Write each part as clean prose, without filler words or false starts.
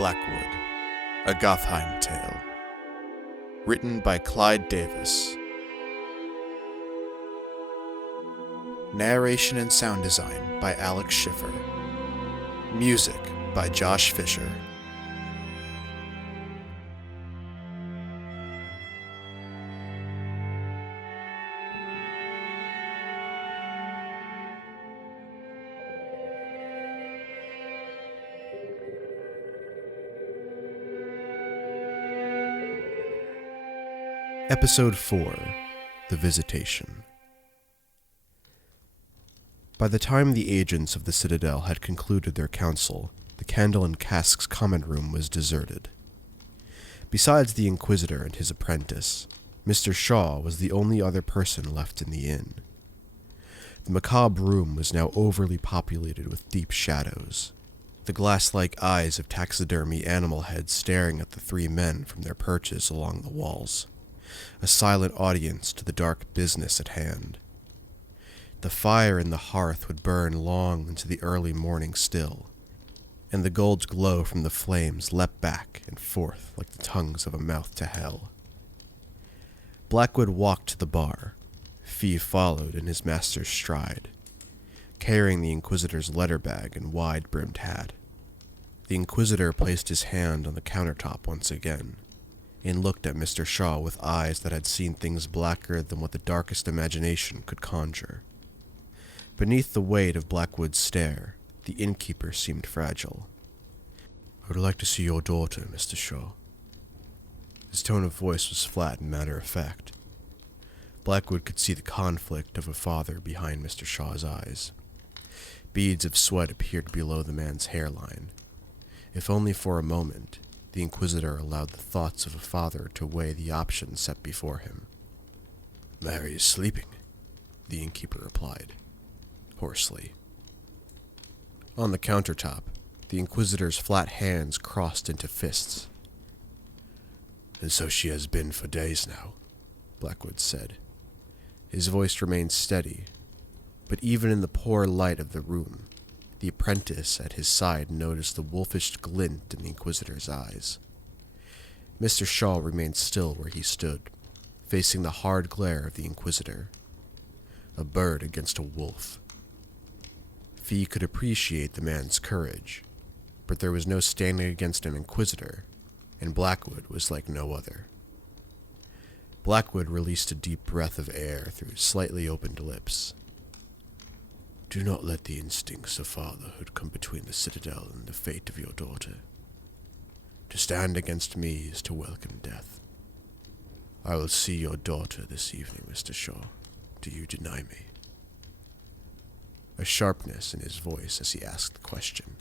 Blackwood, a Gotheim Tale. Written by Clyde Davis. Narration and sound design by Alex Schiffer. Music by Josh Fisher. Episode 4, The Visitation. By the time the agents of the Citadel had concluded their council, the Candle and Cask's common room was deserted. Besides the Inquisitor and his apprentice, Mr. Shaw was the only other person left in the inn. The macabre room was now overly populated with deep shadows, the glass-like eyes of taxidermy animal heads staring at the three men from their perches along the walls. A silent audience to the dark business at hand. The fire in the hearth would burn long into the early morning still, and the gold glow from the flames leapt back and forth like the tongues of a mouth to hell. Blackwood walked to the bar. Fee followed in his master's stride, carrying the Inquisitor's letter bag and wide-brimmed hat. The Inquisitor placed his hand on the countertop once again, and looked at Mr. Shaw with eyes that had seen things blacker than what the darkest imagination could conjure. Beneath the weight of Blackwood's stare, the innkeeper seemed fragile. "I would like to see your daughter, Mr. Shaw." His tone of voice was flat and matter-of-fact. Blackwood could see the conflict of a father behind Mr. Shaw's eyes. Beads of sweat appeared below the man's hairline. If only for a moment, the Inquisitor allowed the thoughts of a father to weigh the options set before him. "Mary is sleeping," the innkeeper replied, hoarsely. On the countertop, the Inquisitor's flat hands crossed into fists. "And so she has been for days now," Blackwood said. His voice remained steady, but even in the poor light of the room, the apprentice at his side noticed the wolfish glint in the Inquisitor's eyes. Mr. Shaw remained still where he stood, facing the hard glare of the Inquisitor. A bird against a wolf. Fee could appreciate the man's courage, but there was no standing against an Inquisitor, and Blackwood was like no other. Blackwood released a deep breath of air through slightly opened lips. "Do not let the instincts of fatherhood come between the Citadel and the fate of your daughter. To stand against me is to welcome death. I will see your daughter this evening, Mr. Shaw. Do you deny me?" A sharpness in his voice as he asked the question.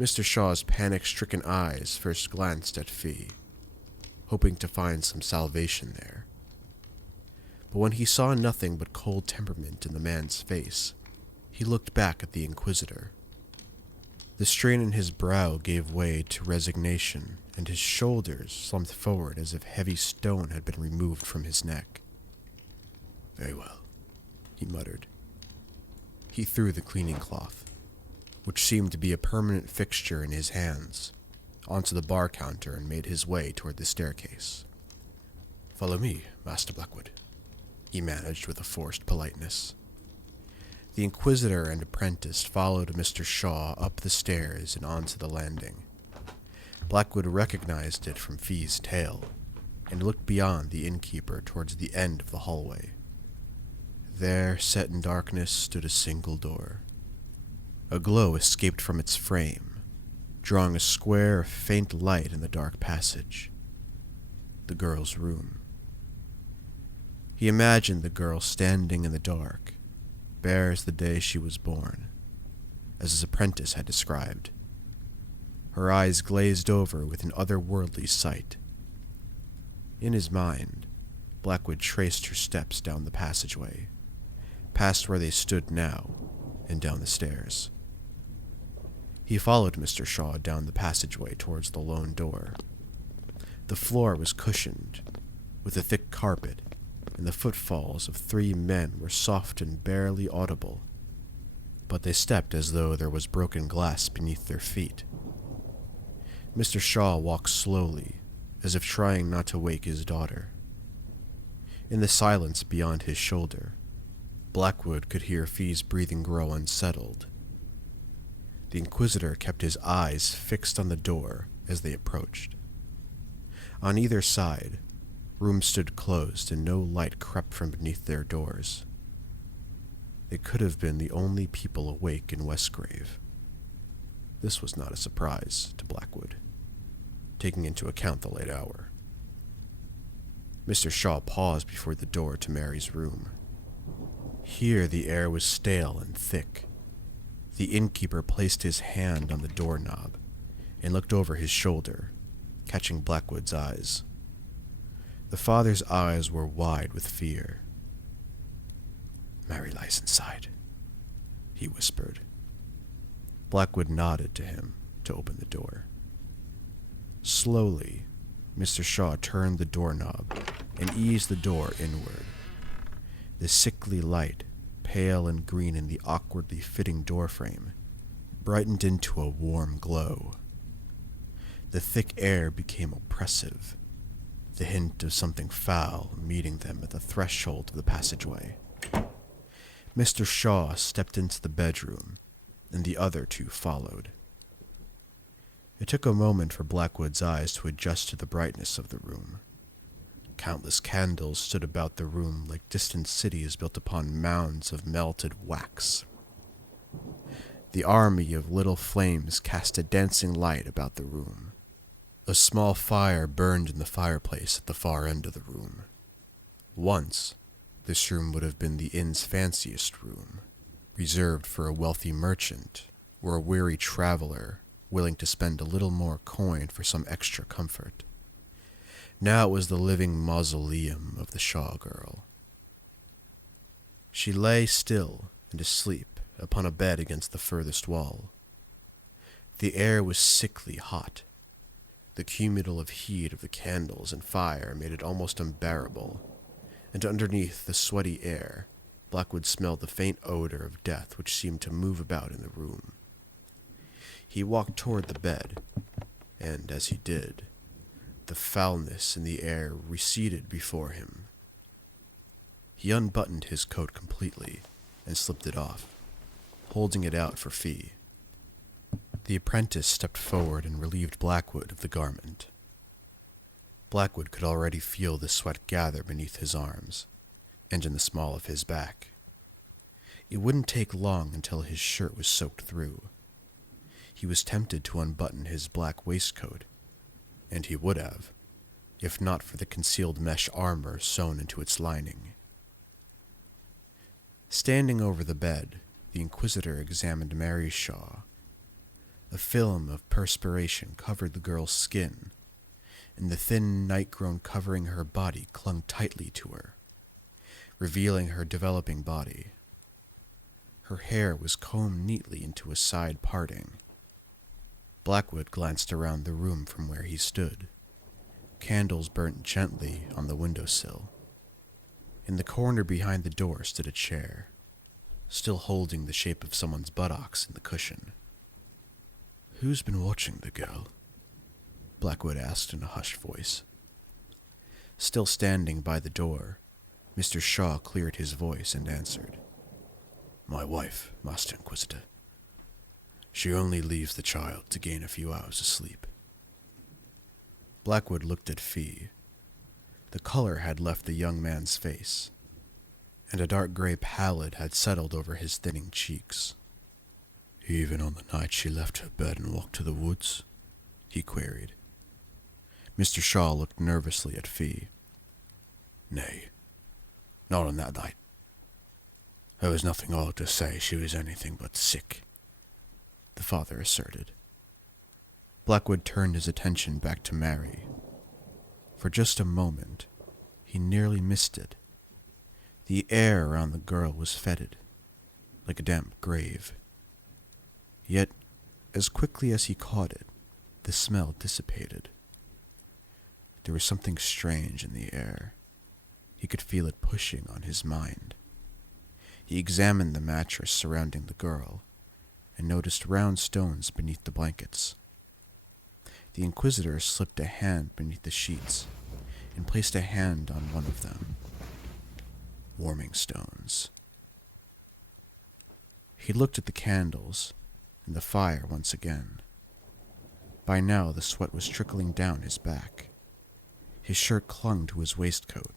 Mr. Shaw's panic-stricken eyes first glanced at Fee, hoping to find some salvation there. But when he saw nothing but cold temperament in the man's face, he looked back at the Inquisitor. The strain in his brow gave way to resignation, and his shoulders slumped forward as if heavy stone had been removed from his neck. "Very well," he muttered. He threw the cleaning cloth, which seemed to be a permanent fixture in his hands, onto the bar counter and made his way toward the staircase. "Follow me, Master Blackwood," he managed with a forced politeness. The Inquisitor and apprentice followed Mr. Shaw up the stairs and onto the landing. Blackwood recognized it from Fee's tale, and looked beyond the innkeeper towards the end of the hallway. There, set in darkness, stood a single door. A glow escaped from its frame, drawing a square of faint light in the dark passage. The girl's room. He imagined the girl standing in the dark, bare as the day she was born, as his apprentice had described. Her eyes glazed over with an otherworldly sight. In his mind, Blackwood traced her steps down the passageway, past where they stood now, and down the stairs. He followed Mr. Shaw down the passageway towards the lone door. The floor was cushioned, with a thick carpet, and the footfalls of three men were soft and barely audible, but they stepped as though there was broken glass beneath their feet. Mr. Shaw walked slowly, as if trying not to wake his daughter. In the silence beyond his shoulder, Blackwood could hear Fee's breathing grow unsettled. The Inquisitor kept his eyes fixed on the door as they approached. On either side, rooms stood closed and no light crept from beneath their doors. They could have been the only people awake in Westgrave. This was not a surprise to Blackwood, taking into account the late hour. Mr. Shaw paused before the door to Mary's room. Here the air was stale and thick. The innkeeper placed his hand on the doorknob and looked over his shoulder, catching Blackwood's eyes. The father's eyes were wide with fear. "Mary lies inside," he whispered. Blackwood nodded to him to open the door. Slowly, Mr. Shaw turned the doorknob and eased the door inward. The sickly light, pale and green in the awkwardly fitting doorframe, brightened into a warm glow. The thick air became oppressive, the hint of something foul meeting them at the threshold of the passageway. Mr. Shaw stepped into the bedroom, and the other two followed. It took a moment for Blackwood's eyes to adjust to the brightness of the room. Countless candles stood about the room like distant cities built upon mounds of melted wax. The army of little flames cast a dancing light about the room. A small fire burned in the fireplace at the far end of the room. Once, this room would have been the inn's fanciest room, reserved for a wealthy merchant or a weary traveler willing to spend a little more coin for some extra comfort. Now it was the living mausoleum of the Shaw girl. She lay still and asleep upon a bed against the furthest wall. The air was sickly hot. The cumulative heat of the candles and fire made it almost unbearable, and underneath the sweaty air, Blackwood smelled the faint odor of death which seemed to move about in the room. He walked toward the bed, and as he did, the foulness in the air receded before him. He unbuttoned his coat completely and slipped it off, holding it out for Fee. The apprentice stepped forward and relieved Blackwood of the garment. Blackwood could already feel the sweat gather beneath his arms and in the small of his back. It wouldn't take long until his shirt was soaked through. He was tempted to unbutton his black waistcoat, and he would have, if not for the concealed mesh armor sewn into its lining. Standing over the bed, the Inquisitor examined Mary Shaw. A film of perspiration covered the girl's skin, and the thin night-grown covering her body clung tightly to her, revealing her developing body. Her hair was combed neatly into a side parting. Blackwood glanced around the room from where he stood. Candles burnt gently on the windowsill. In the corner behind the door stood a chair, still holding the shape of someone's buttocks in the cushion. "Who's been watching the girl?" Blackwood asked in a hushed voice. Still standing by the door, Mr. Shaw cleared his voice and answered. "My wife, Master Inquisitor. She only leaves the child to gain a few hours of sleep." Blackwood looked at Fee. The color had left the young man's face, and a dark gray pallor had settled over his thinning cheeks. "Even on the night she left her bed and walked to the woods?" he queried. Mr. Shaw looked nervously at Fee. "Nay, not on that night. There was nothing odd to say she was anything but sick," the father asserted. Blackwood turned his attention back to Mary. For just a moment, he nearly missed it. The air around the girl was fetid, like a damp grave. Yet, as quickly as he caught it, the smell dissipated. There was something strange in the air. He could feel it pushing on his mind. He examined the mattress surrounding the girl, and noticed round stones beneath the blankets. The Inquisitor slipped a hand beneath the sheets and placed a hand on one of them. Warming stones. He looked at the candles and the fire once again. By now the sweat was trickling down his back. His shirt clung to his waistcoat.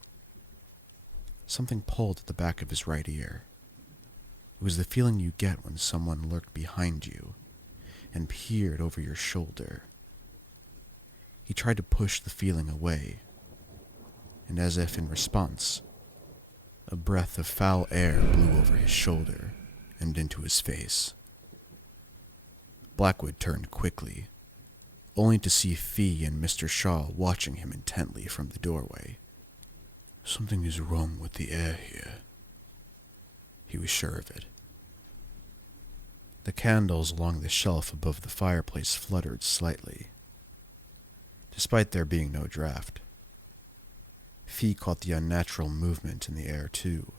Something pulled at the back of his right ear. It was the feeling you get when someone lurked behind you and peered over your shoulder. He tried to push the feeling away, and as if in response, a breath of foul air blew over his shoulder and into his face. Blackwood turned quickly, only to see Fee and Mr. Shaw watching him intently from the doorway. Something is wrong with the air here. He was sure of it. The candles along the shelf above the fireplace fluttered slightly, despite there being no draft. Fee caught the unnatural movement in the air too.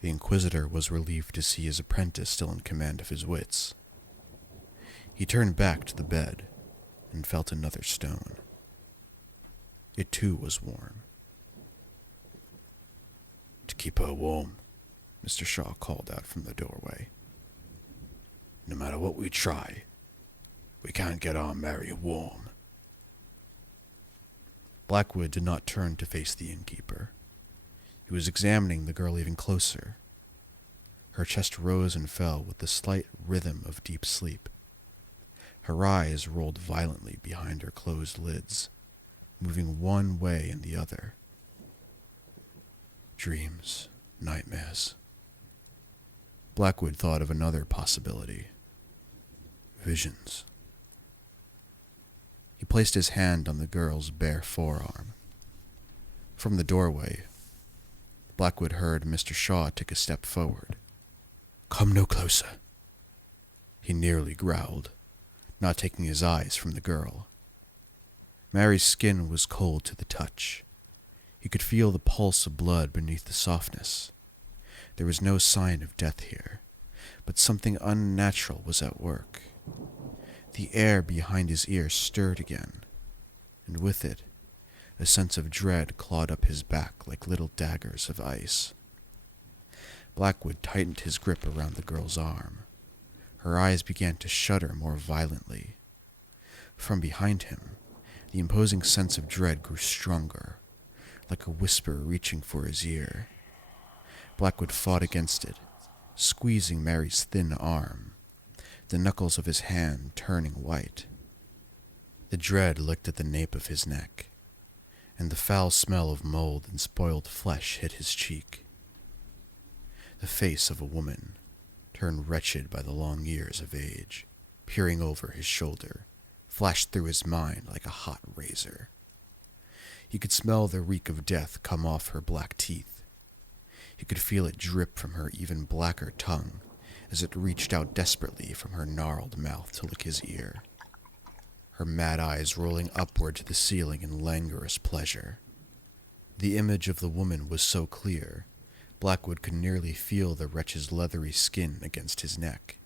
The Inquisitor was relieved to see his apprentice still in command of his wits. He turned back to the bed and felt another stone. It too was warm. To keep her warm, Mr. Shaw called out from the doorway. No matter what we try, we can't get our Mary warm. Blackwood did not turn to face the innkeeper. He was examining the girl even closer. Her chest rose and fell with the slight rhythm of deep sleep. Her eyes rolled violently behind her closed lids, moving one way and the other. Dreams, nightmares. Blackwood thought of another possibility. Visions. He placed his hand on the girl's bare forearm. From the doorway, Blackwood heard Mr. Shaw take a step forward. Come no closer, he nearly growled, not taking his eyes from the girl. Mary's skin was cold to the touch. He could feel the pulse of blood beneath the softness. There was no sign of death here, but something unnatural was at work. The air behind his ear stirred again, and with it, a sense of dread clawed up his back like little daggers of ice. Blackwood tightened his grip around the girl's arm. Her eyes began to shudder more violently. From behind him, the imposing sense of dread grew stronger, like a whisper reaching for his ear. Blackwood fought against it, squeezing Mary's thin arm, the knuckles of his hand turning white. The dread licked at the nape of his neck, and the foul smell of mold and spoiled flesh hit his cheek. The face of a woman, turned wretched by the long years of age, peering over his shoulder, flashed through his mind like a hot razor. He could smell the reek of death come off her black teeth. He could feel it drip from her even blacker tongue as it reached out desperately from her gnarled mouth to lick his ear, her mad eyes rolling upward to the ceiling in languorous pleasure. The image of the woman was so clear, Blackwood could nearly feel the wretch's leathery skin against his neck.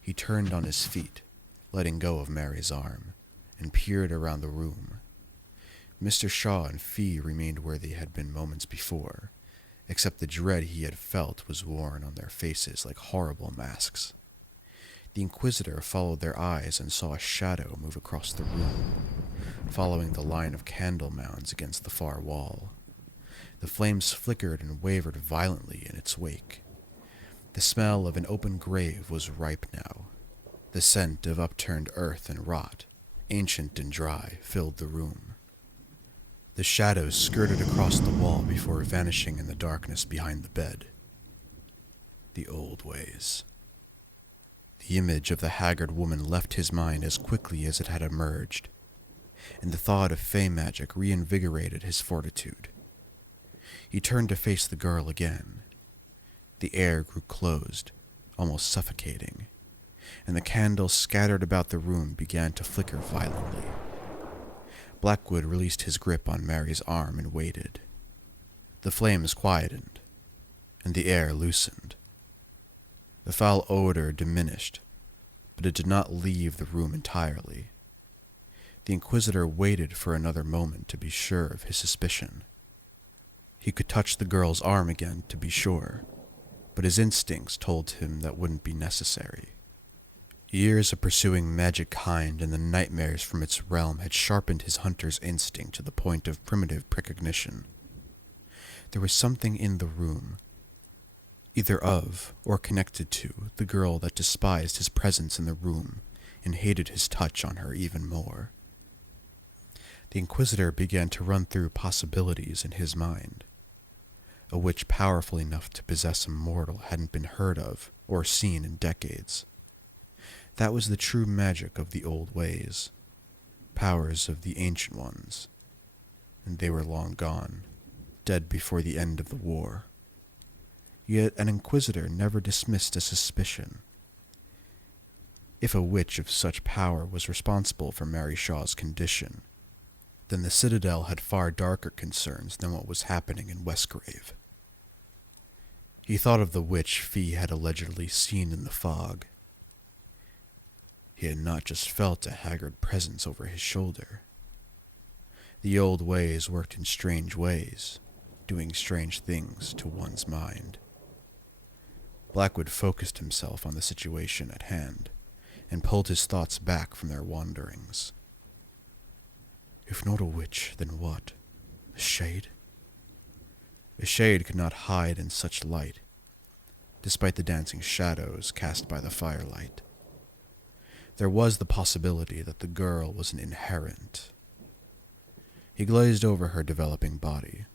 He turned on his feet, letting go of Mary's arm, and peered around the room. Mr. Shaw and Fee remained where they had been moments before, except the dread he had felt was worn on their faces like horrible masks. The Inquisitor followed their eyes and saw a shadow move across the room, following the line of candle mounds against the far wall. The flames flickered and wavered violently in its wake. The smell of an open grave was ripe now. The scent of upturned earth and rot, ancient and dry, filled the room. The shadows skirted across the wall before vanishing in the darkness behind the bed. The old ways. The image of the haggard woman left his mind as quickly as it had emerged, and the thought of fey magic reinvigorated his fortitude. He turned to face the girl again. The air grew closed, almost suffocating, and the candles scattered about the room began to flicker violently. Blackwood released his grip on Mary's arm and waited. The flames quietened, and the air loosened. The foul odor diminished, but it did not leave the room entirely. The Inquisitor waited for another moment to be sure of his suspicion. He could touch the girl's arm again to be sure, but his instincts told him that wouldn't be necessary. Years of pursuing magic kind and the nightmares from its realm had sharpened his hunter's instinct to the point of primitive precognition. There was something in the room, either of or connected to the girl, that despised his presence in the room and hated his touch on her even more. The Inquisitor began to run through possibilities in his mind. A witch powerful enough to possess a mortal hadn't been heard of or seen in decades. That was the true magic of the old ways, powers of the ancient ones, and they were long gone, dead before the end of the war. Yet an Inquisitor never dismissed a suspicion. If a witch of such power was responsible for Mary Shaw's condition, then the Citadel had far darker concerns than what was happening in Westgrave. He thought of the witch Fee had allegedly seen in the fog. He had not just felt a haggard presence over his shoulder. The old ways worked in strange ways, doing strange things to one's mind. Blackwood focused himself on the situation at hand, and pulled his thoughts back from their wanderings. If not a witch, then what? A shade? A shade could not hide in such light, despite the dancing shadows cast by the firelight. There was the possibility that the girl was an inherent. He glazed over her developing body,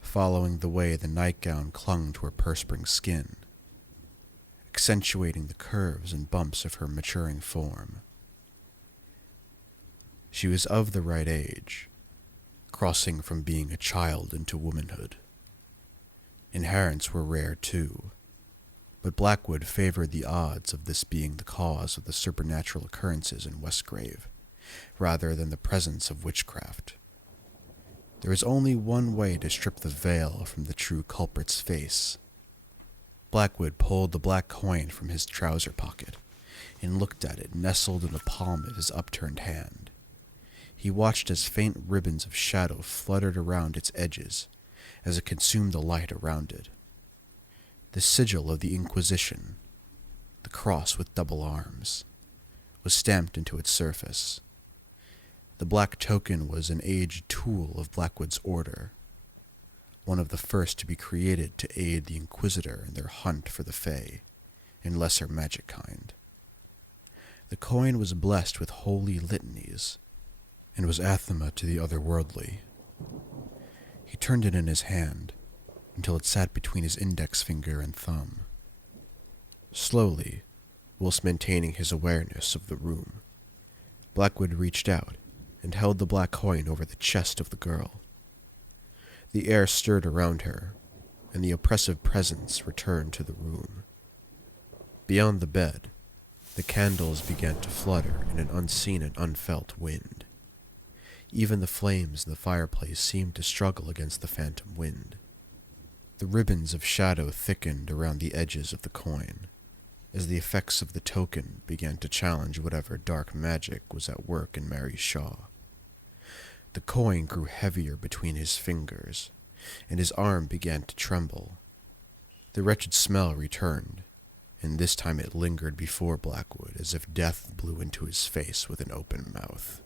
following the way the nightgown clung to her perspiring skin, accentuating the curves and bumps of her maturing form. She was of the right age, crossing from being a child into womanhood. Inherents were rare too, but Blackwood favored the odds of this being the cause of the supernatural occurrences in Westgrave, rather than the presence of witchcraft. There is only one way to strip the veil from the true culprit's face. Blackwood pulled the black coin from his trouser pocket and looked at it nestled in the palm of his upturned hand. He watched as faint ribbons of shadow fluttered around its edges as it consumed the light around it. The sigil of the Inquisition, the cross with double arms, was stamped into its surface. The black token was an aged tool of Blackwood's order, one of the first to be created to aid the Inquisitor in their hunt for the Fae, and lesser magic kind. The coin was blessed with holy litanies, and was anathema to the otherworldly. He turned it in his hand, until it sat between his index finger and thumb. Slowly, whilst maintaining his awareness of the room, Blackwood reached out and held the black coin over the chest of the girl. The air stirred around her, and the oppressive presence returned to the room. Beyond the bed, the candles began to flutter in an unseen and unfelt wind. Even the flames in the fireplace seemed to struggle against the phantom wind. The ribbons of shadow thickened around the edges of the coin, as the effects of the token began to challenge whatever dark magic was at work in Mary Shaw. The coin grew heavier between his fingers, and his arm began to tremble. The wretched smell returned, and this time it lingered before Blackwood as if death blew into his face with an open mouth.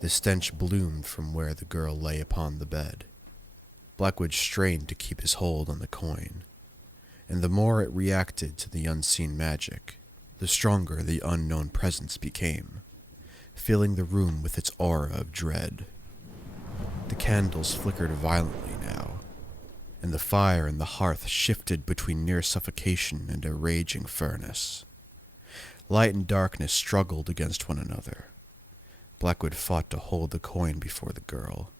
The stench bloomed from where the girl lay upon the bed. Blackwood strained to keep his hold on the coin, and the more it reacted to the unseen magic, the stronger the unknown presence became, filling the room with its aura of dread. The candles flickered violently now, and the fire in the hearth shifted between near suffocation and a raging furnace. Light and darkness struggled against one another. Blackwood fought to hold the coin before the girl.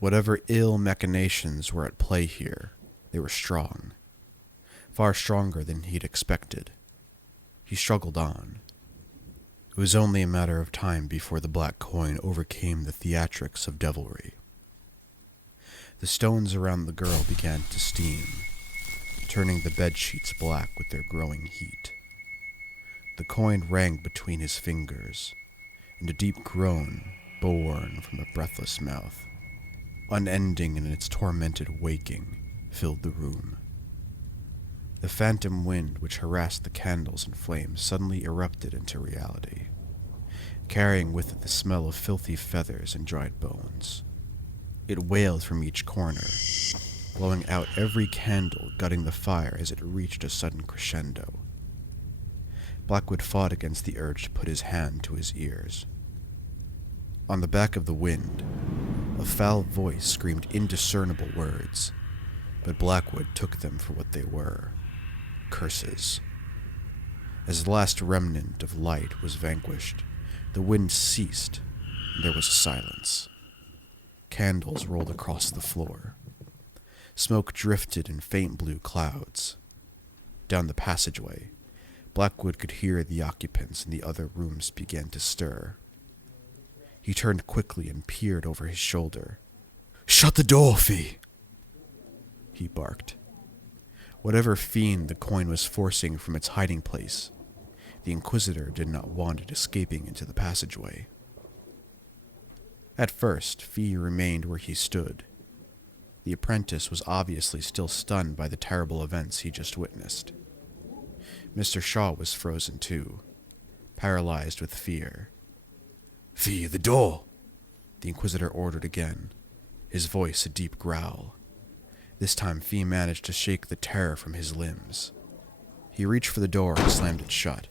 Whatever ill machinations were at play here, they were strong. Far stronger than he'd expected. He struggled on. It was only a matter of time before the black coin overcame the theatrics of devilry. The stones around the girl began to steam, turning the bedsheets black with their growing heat. The coin rang between his fingers, and a deep groan born from a breathless mouth, unending in its tormented waking, filled the room. The phantom wind which harassed the candles and flames suddenly erupted into reality, carrying with it the smell of filthy feathers and dried bones. It wailed from each corner, blowing out every candle, gutting the fire as it reached a sudden crescendo. Blackwood fought against the urge to put his hand to his ears. On the back of the wind, a foul voice screamed indiscernible words, but Blackwood took them for what they were: curses. As the last remnant of light was vanquished, the wind ceased, and there was a silence. Candles rolled across the floor. Smoke drifted in faint blue clouds. Down the passageway, Blackwood could hear the occupants in the other rooms begin to stir. He turned quickly and peered over his shoulder. "Shut the door, Fee!" he barked. Whatever fiend the coin was forcing from its hiding place, the Inquisitor did not want it escaping into the passageway. At first, Fee remained where he stood. The apprentice was obviously still stunned by the terrible events he just witnessed. Mr. Shaw was frozen too, paralyzed with fear. "Fee, the door!" the Inquisitor ordered again, his voice a deep growl. This time Fee managed to shake the terror from his limbs. He reached for the door and slammed it shut.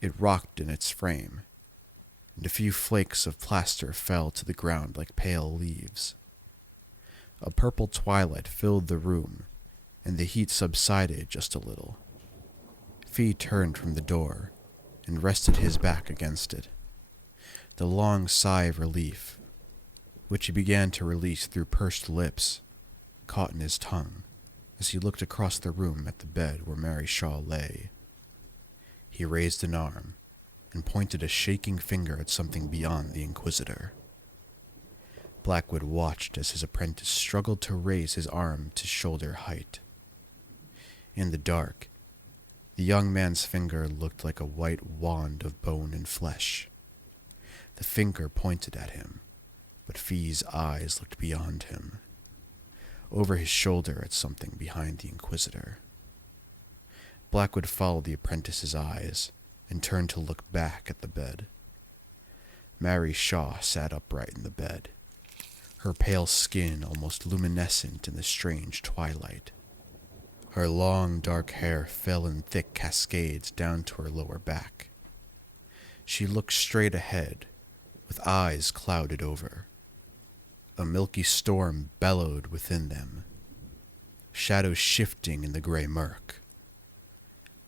It rocked in its frame, and a few flakes of plaster fell to the ground like pale leaves. A purple twilight filled the room, and the heat subsided just a little. Fee turned from the door and rested his back against it. The long sigh of relief, which he began to release through pursed lips, caught in his tongue as he looked across the room at the bed where Mary Shaw lay. He raised an arm and pointed a shaking finger at something beyond the Inquisitor. Blackwood watched as his apprentice struggled to raise his arm to shoulder height. In the dark, the young man's finger looked like a white wand of bone and flesh. The finger pointed at him, but Fee's eyes looked beyond him, over his shoulder at something behind the Inquisitor. Blackwood followed the apprentice's eyes and turned to look back at the bed. Mary Shaw sat upright in the bed, her pale skin almost luminescent in the strange twilight. Her long dark hair fell in thick cascades down to her lower back. She looked straight ahead, with eyes clouded over. A milky storm bellowed within them, shadows shifting in the gray murk.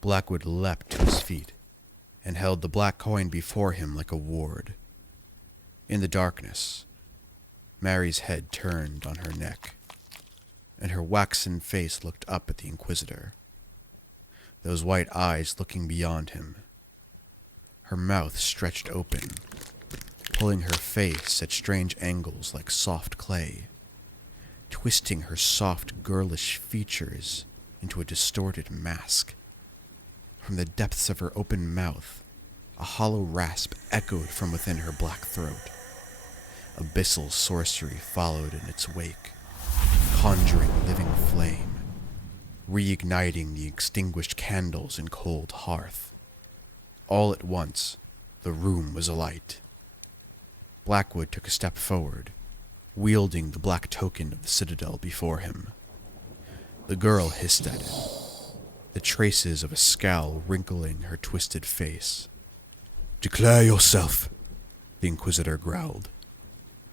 Blackwood leapt to his feet and held the black coin before him like a ward. In the darkness, Mary's head turned on her neck, and her waxen face looked up at the Inquisitor, those white eyes looking beyond him. Her mouth stretched open, pulling her face at strange angles like soft clay, twisting her soft, girlish features into a distorted mask. From the depths of her open mouth, a hollow rasp echoed from within her black throat. Abyssal sorcery followed in its wake, conjuring living flame, reigniting the extinguished candles and cold hearth. All at once, the room was alight. Blackwood took a step forward, wielding the black token of the citadel before him. The girl hissed at him, the traces of a scowl wrinkling her twisted face. "Declare yourself," the Inquisitor growled.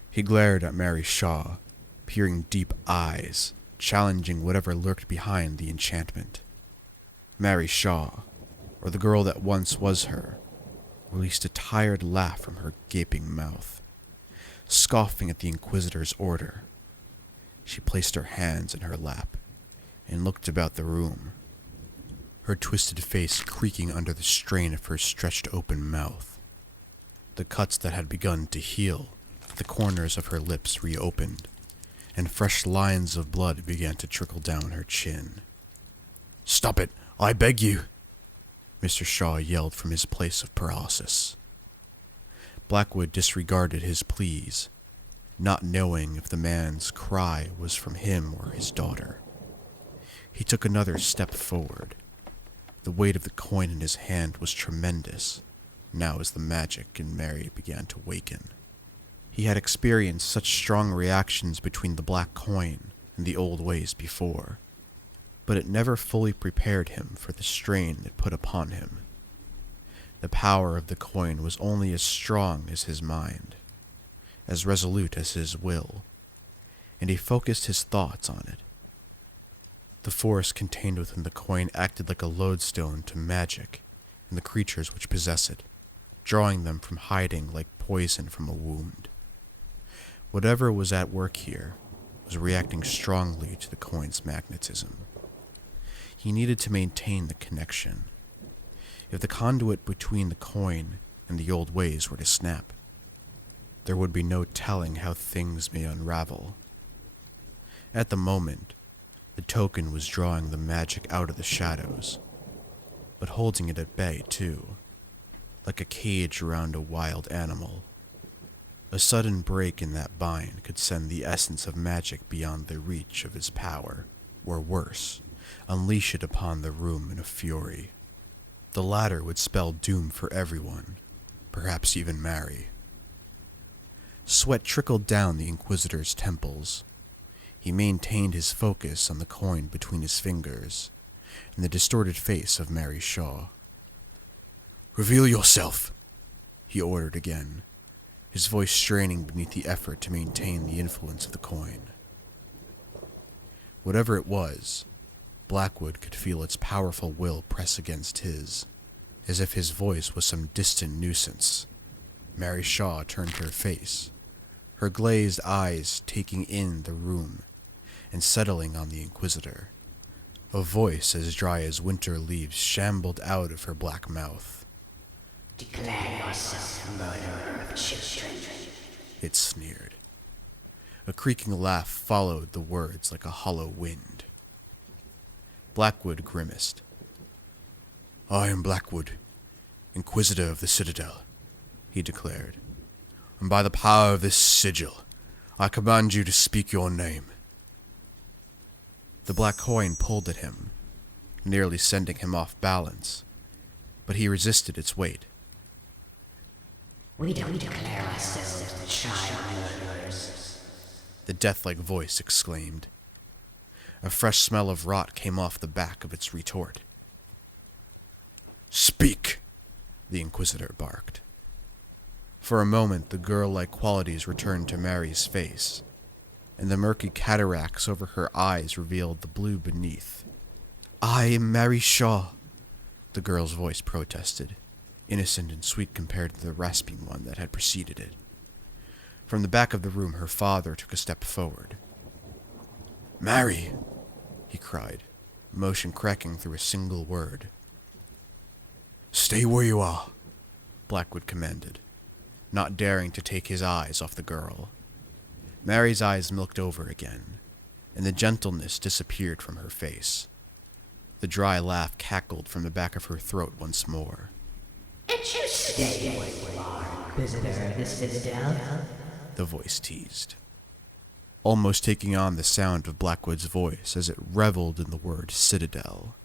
He glared at Mary Shaw, peering deep eyes, challenging whatever lurked behind the enchantment. Mary Shaw, or the girl that once was her, released a tired laugh from her gaping mouth, scoffing at the Inquisitor's order. She placed her hands in her lap and looked about the room, her twisted face creaking under the strain of her stretched open mouth. The cuts that had begun to heal at the corners of her lips reopened, and fresh lines of blood began to trickle down her chin. "Stop it, I beg you!" Mr. Shaw yelled from his place of paralysis. Blackwood disregarded his pleas, not knowing if the man's cry was from him or his daughter. He took another step forward. The weight of the coin in his hand was tremendous, now as the magic in Mary began to waken. He had experienced such strong reactions between the black coin and the old ways before, but it never fully prepared him for the strain it put upon him. The power of the coin was only as strong as his mind, as resolute as his will, and he focused his thoughts on it. The force contained within the coin acted like a lodestone to magic and the creatures which possess it, drawing them from hiding like poison from a wound. Whatever was at work here was reacting strongly to the coin's magnetism. He needed to maintain the connection. If the conduit between the coin and the old ways were to snap, there would be no telling how things may unravel. At the moment, the token was drawing the magic out of the shadows, but holding it at bay too, like a cage around a wild animal. A sudden break in that bind could send the essence of magic beyond the reach of his power, or worse, unleash it upon the room in a fury. The latter would spell doom for everyone, perhaps even Mary. Sweat trickled down the Inquisitor's temples. He maintained his focus on the coin between his fingers and the distorted face of Mary Shaw. "Reveal yourself," he ordered again, his voice straining beneath the effort to maintain the influence of the coin. Whatever it was, Blackwood could feel its powerful will press against his, as if his voice was some distant nuisance. Mary Shaw turned her face, her glazed eyes taking in the room and settling on the Inquisitor. A voice as dry as winter leaves shambled out of her black mouth. "Declare yourself murderer of children," it sneered. A creaking laugh followed the words like a hollow wind. Blackwood grimaced. "I am Blackwood, Inquisitor of the Citadel," he declared, "and by the power of this sigil, I command you to speak your name." The black coin pulled at him, nearly sending him off balance, but he resisted its weight. "We don't declare ourselves the child murderers," the death-like voice exclaimed. A fresh smell of rot came off the back of its retort. "Speak!" the Inquisitor barked. For a moment the girl-like qualities returned to Mary's face, and the murky cataracts over her eyes revealed the blue beneath. "I am Mary Shaw," the girl's voice protested, innocent and sweet compared to the rasping one that had preceded it. From the back of the room her father took a step forward. "Mary!" he cried, emotion cracking through a single word. "Stay where you are," Blackwood commanded, not daring to take his eyes off the girl. Mary's eyes milked over again, and the gentleness disappeared from her face. The dry laugh cackled from the back of her throat once more. "And you stay where you are, Inquisitor of the Citadel," the voice teased, almost taking on the sound of Blackwood's voice as it reveled in the word citadel.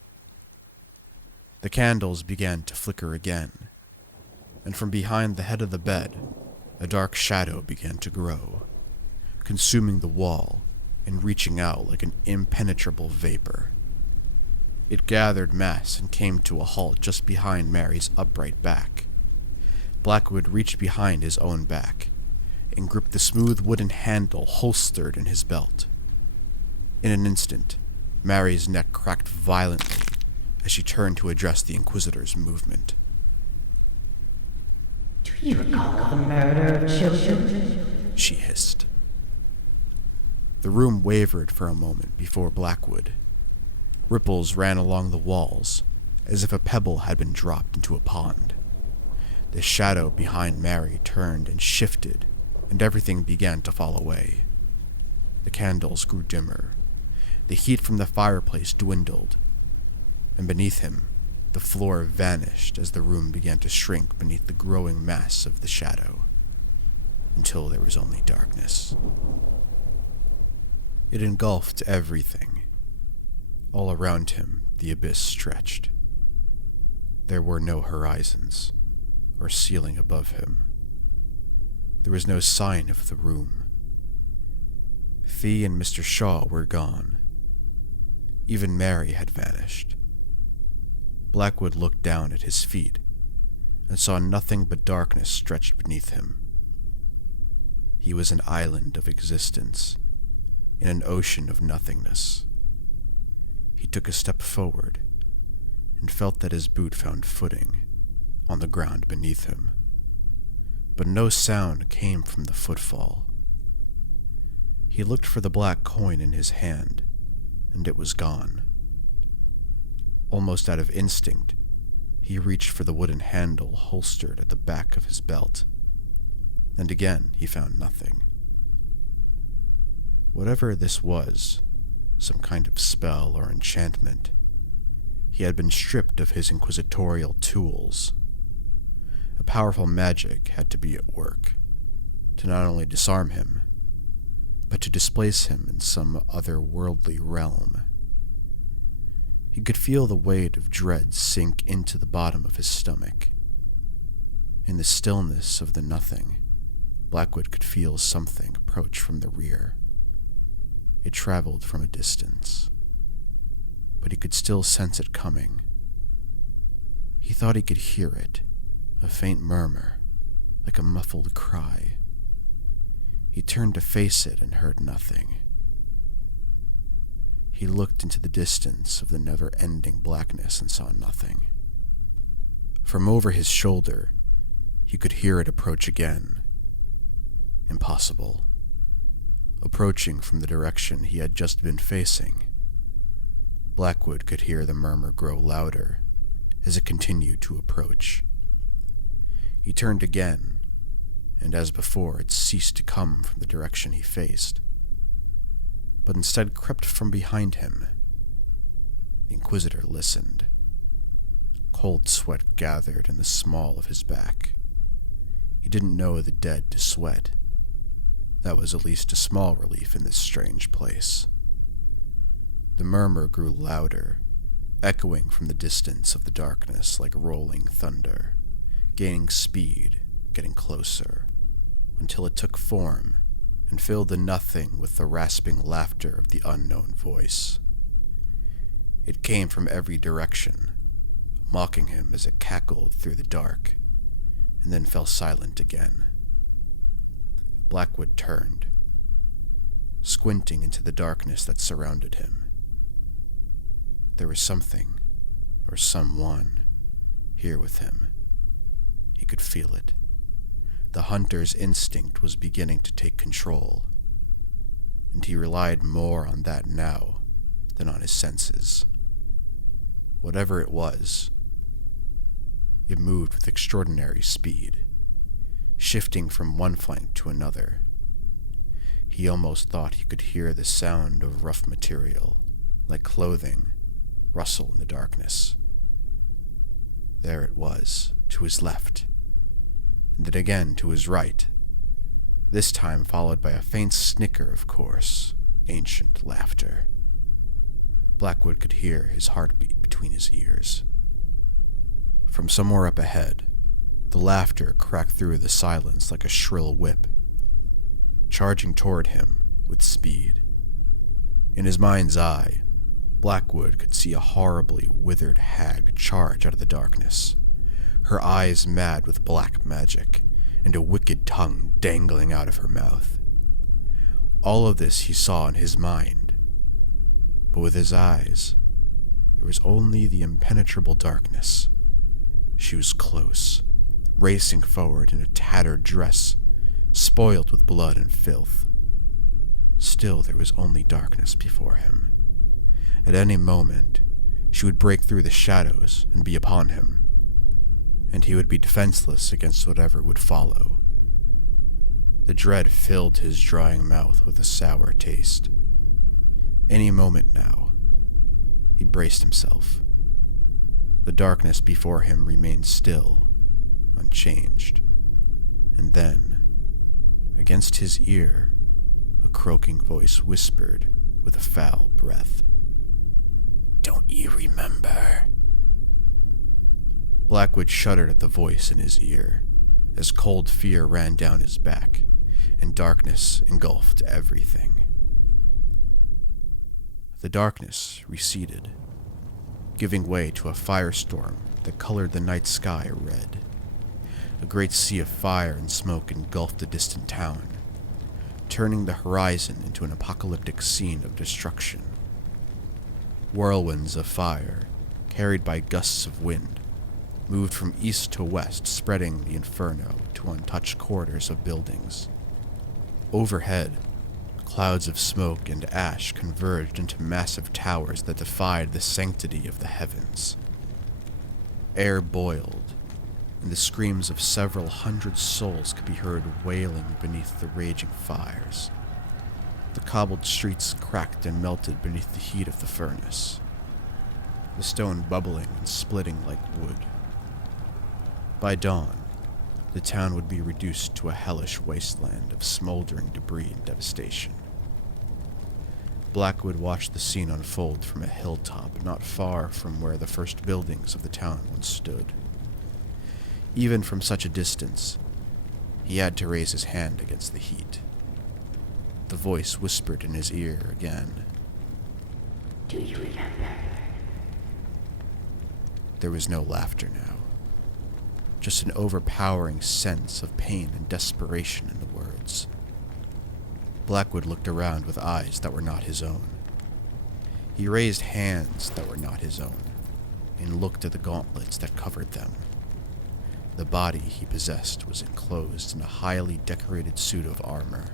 The candles began to flicker again, and from behind the head of the bed, a dark shadow began to grow, consuming the wall and reaching out like an impenetrable vapor. It gathered mass and came to a halt just behind Mary's upright back. Blackwood reached behind his own back and gripped the smooth wooden handle holstered in his belt. In an instant, Mary's neck cracked violently as she turned to address the Inquisitor's movement. "Do you recall the murder of children?" she hissed. The room wavered for a moment before Blackwood. Ripples ran along the walls, as if a pebble had been dropped into a pond. The shadow behind Mary turned and shifted, and everything began to fall away. The candles grew dimmer. The heat from the fireplace dwindled, and beneath him, the floor vanished as the room began to shrink beneath the growing mass of the shadow. until there was only darkness. It engulfed everything. All around him, the abyss stretched. There were no horizons or ceiling above him. There was no sign of the room. Fee and Mr. Shaw were gone. Even Mary had vanished. Blackwood looked down at his feet and saw nothing but darkness stretched beneath him. He was an island of existence in an ocean of nothingness. He took a step forward and felt that his boot found footing on the ground beneath him, but no sound came from the footfall. He looked for the black coin in his hand, and it was gone. Almost out of instinct, he reached for the wooden handle holstered at the back of his belt, and again he found nothing. Whatever this was, some kind of spell or enchantment, he had been stripped of his inquisitorial tools. A powerful magic had to be at work, to not only disarm him, but to displace him in some otherworldly realm. He could feel the weight of dread sink into the bottom of his stomach. In the stillness of the nothing, Blackwood could feel something approach from the rear. It traveled from a distance, but he could still sense it coming. He thought he could hear it, a faint murmur, like a muffled cry. He turned to face it and heard nothing. He looked into the distance of the never-ending blackness and saw nothing. From over his shoulder, he could hear it approach again. Impossible. Approaching from the direction he had just been facing. Blackwood could hear the murmur grow louder as it continued to approach. He turned again, and as before it ceased to come from the direction he faced, but instead crept from behind him. The Inquisitor listened. Cold sweat gathered in the small of his back. He didn't know the dead to sweat. That was at least a small relief in this strange place. The murmur grew louder, echoing from the distance of the darkness like rolling thunder, gaining speed, getting closer, until it took form and filled the nothing with the rasping laughter of the unknown voice. It came from every direction, mocking him as it cackled through the dark, and then fell silent again. Blackwood turned, squinting into the darkness that surrounded him. There was something, or someone, here with him. He could feel it. The hunter's instinct was beginning to take control, and he relied more on that now than on his senses. Whatever it was, it moved with extraordinary speed, shifting from one flank to another. He almost thought he could hear the sound of rough material, like clothing, rustle in the darkness. There it was, to his left, and then again to his right, this time followed by a faint snicker, of course, ancient laughter. Blackwood could hear his heartbeat between his ears. From somewhere up ahead, the laughter cracked through the silence like a shrill whip, charging toward him with speed. In his mind's eye, Blackwood could see a horribly withered hag charge out of the darkness, her eyes mad with black magic, and a wicked tongue dangling out of her mouth. All of this he saw in his mind, but with his eyes, there was only the impenetrable darkness. She was close, racing forward in a tattered dress, spoiled with blood and filth. Still there was only darkness before him. At any moment, she would break through the shadows and be upon him, and he would be defenseless against whatever would follow. The dread filled his drying mouth with a sour taste. Any moment now, he braced himself. The darkness before him remained still, unchanged, and then, Against his ear, a croaking voice whispered with a foul breath, "Don't you remember?" Blackwood shuddered at the voice in his ear, as cold fear ran down his back, and darkness engulfed everything. The darkness receded, giving way to a firestorm that colored the night sky red. A great sea of fire and smoke engulfed the distant town, turning the horizon into an apocalyptic scene of destruction. Whirlwinds of fire, carried by gusts of wind, moved from east to west, spreading the inferno to untouched corridors of buildings. Overhead, clouds of smoke and ash converged into massive towers that defied the sanctity of the heavens. Air boiled, and the screams of several hundred souls could be heard wailing beneath the raging fires. The cobbled streets cracked and melted beneath the heat of the furnace, the stone bubbling and splitting like wood. By dawn, the town would be reduced to a hellish wasteland of smoldering debris and devastation. Blackwood watched the scene unfold from a hilltop not far from where the first buildings of the town once stood. Even from such a distance, he had to raise his hand against the heat. The voice whispered in his ear again. Do you remember? There was no laughter now. Just an overpowering sense of pain and desperation in the words. Blackwood looked around with eyes that were not his own. He raised hands that were not his own, and looked at the gauntlets that covered them. The body he possessed was enclosed in a highly decorated suit of armor.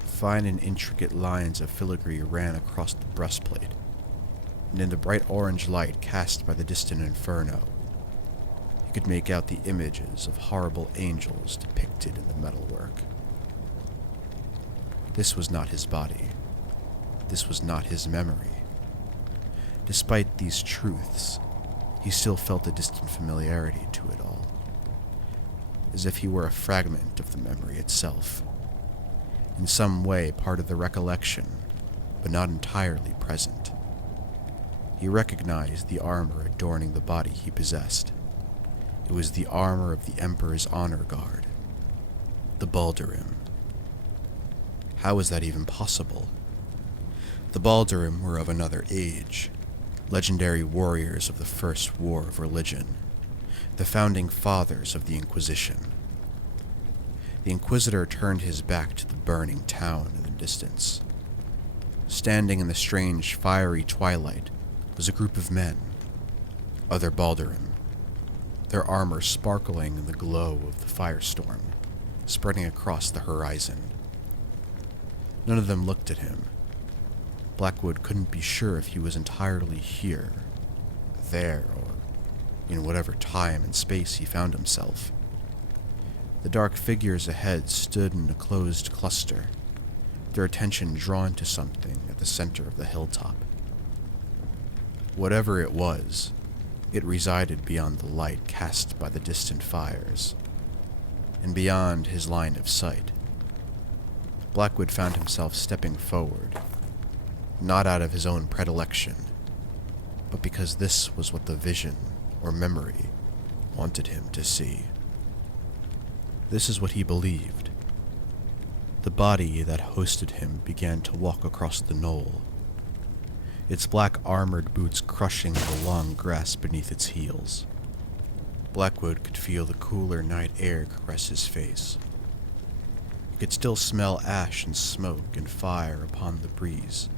Fine and intricate lines of filigree ran across the breastplate, and in the bright orange light cast by the distant inferno, he could make out the images of horrible angels depicted in the metalwork. This was not his body. This was not his memory. Despite these truths, he still felt a distant familiarity to it all, as if he were a fragment of the memory itself, in some way part of the recollection, but not entirely present. He recognized the armor adorning the body he possessed. It was the armor of the Emperor's honor guard, the Baldurim. How was that even possible? The Baldurim were of another age, legendary warriors of the First War of Religion, the founding fathers of the Inquisition. The Inquisitor turned his back to the burning town in the distance. Standing in the strange, fiery twilight was a group of men, other Baldurim, their armor sparkling in the glow of the firestorm, spreading across the horizon. None of them looked at him. Blackwood couldn't be sure if he was entirely here, there, or in whatever time and space he found himself. The dark figures ahead stood in a closed cluster, their attention drawn to something at the center of the hilltop. Whatever it was, it resided beyond the light cast by the distant fires, and beyond his line of sight. Blackwood found himself stepping forward, not out of his own predilection, but because this was what the vision, or memory, wanted him to see. This is what he believed. The body that hosted him began to walk across the knoll, its black armored boots crushing the long grass beneath its heels. Blackwood could feel the cooler night air caress his face. He could still smell ash and smoke and fire upon the breeze,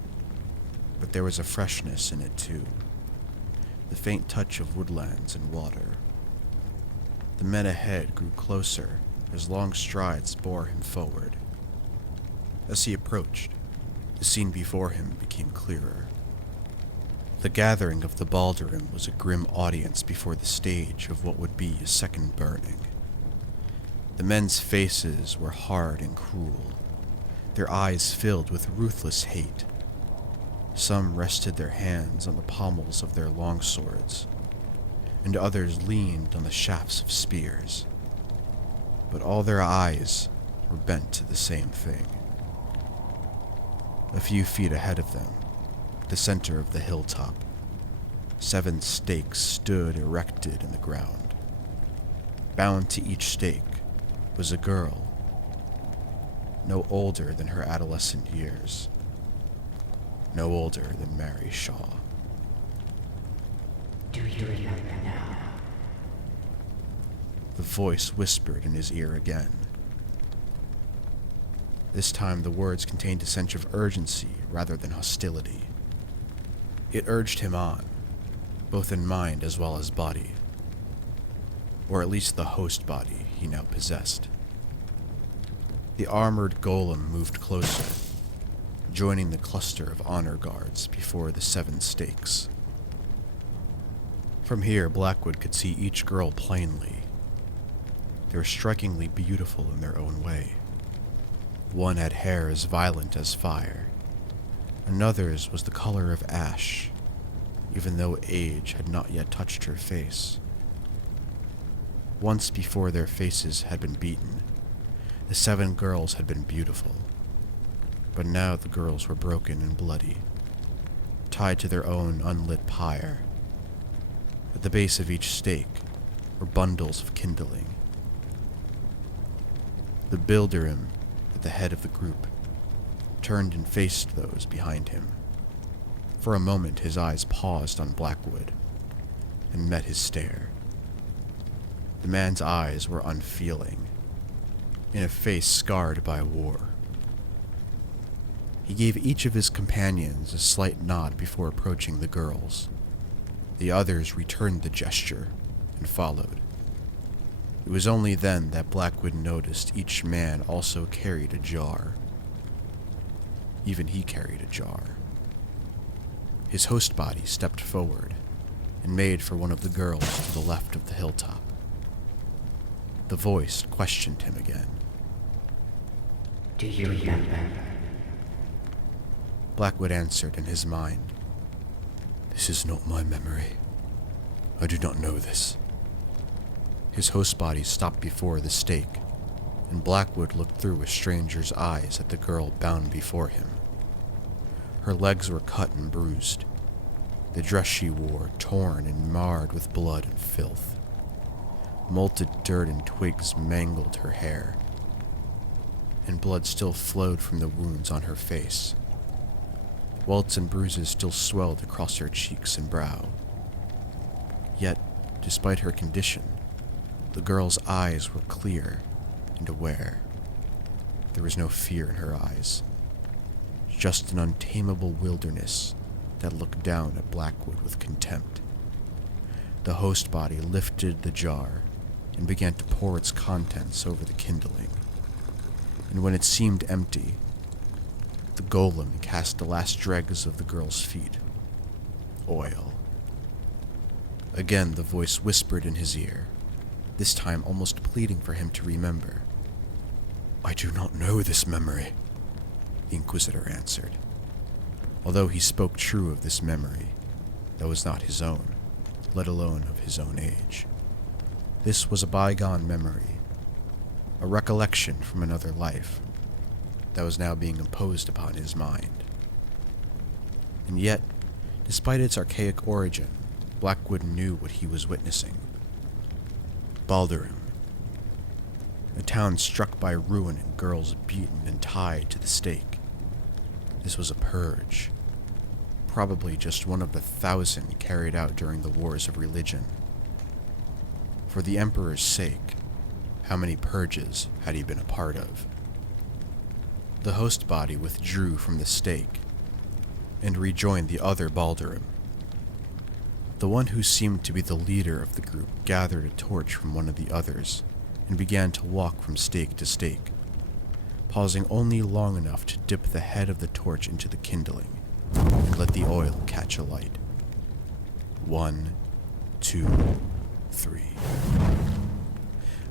but there was a freshness in it too, the faint touch of woodlands and water. The men ahead grew closer as long strides bore him forward. As he approached, the scene before him became clearer. The gathering of the Baldurim was a grim audience before the stage of what would be a second burning. The men's faces were hard and cruel, their eyes filled with ruthless hate. Some rested their hands on the pommels of their longswords, and others leaned on the shafts of spears. But all their eyes were bent to the same thing. A few feet ahead of them, the center of the hilltop, 7 stakes stood erected in the ground. Bound to each stake was a girl, no older than her adolescent years, no older than Mary Shaw. Do you remember now? The voice whispered in his ear again. This time the words contained a sense of urgency rather than hostility. It urged him on, both in mind as well as body. Or at least the host body he now possessed. The armored golem moved closer, joining the cluster of honor guards before the 7 stakes. From here, Blackwood could see each girl plainly. They were strikingly beautiful in their own way. One had hair as violent as fire. Another's was the color of ash, even though age had not yet touched her face. Once before their faces had been beaten, the 7 girls had been beautiful. But now the girls were broken and bloody, tied to their own unlit pyre. At the base of each stake were bundles of kindling. The Builderim, at the head of the group, turned and faced those behind him. For a moment his eyes paused on Blackwood, and met his stare. The man's eyes were unfeeling, in a face scarred by war. He gave each of his companions a slight nod before approaching the girls. The others returned the gesture and followed. It was only then that Blackwood noticed each man also carried a jar. Even he carried a jar. His host body stepped forward and made for one of the girls to the left of the hilltop. The voice questioned him again. Do you remember? Blackwood answered in his mind. This is not my memory. I do not know this. His host body stopped before the stake, and Blackwood looked through a stranger's eyes at the girl bound before him. Her legs were cut and bruised, the dress she wore torn and marred with blood and filth. Molted dirt and twigs mangled her hair, and blood still flowed from the wounds on her face. Welts and bruises still swelled across her cheeks and brow. Yet, despite her condition, the girl's eyes were clear and aware. There was no fear in her eyes, just an untamable wilderness that looked down at Blackwood with contempt. The host body lifted the jar and began to pour its contents over the kindling. And when it seemed empty, the golem cast the last dregs of the girl's feet. Oil. Again the voice whispered in his ear, this time almost pleading for him to remember. I do not know this memory, the Inquisitor answered. Although he spoke true of this memory, that was not his own, let alone of his own age. This was a bygone memory, a recollection from another life that was now being imposed upon his mind. And yet, despite its archaic origin, Blackwood knew what he was witnessing. Baldurim, a town struck by ruin and girls beaten and tied to the stake. This was a purge, probably just one of the 1,000 carried out during the wars of religion. For the Emperor's sake, how many purges had he been a part of? The host body withdrew from the stake and rejoined the other Baldurim. The one who seemed to be the leader of the group gathered a torch from one of the others and began to walk from stake to stake, pausing only long enough to dip the head of the torch into the kindling and let the oil catch alight. 1, 2, 3.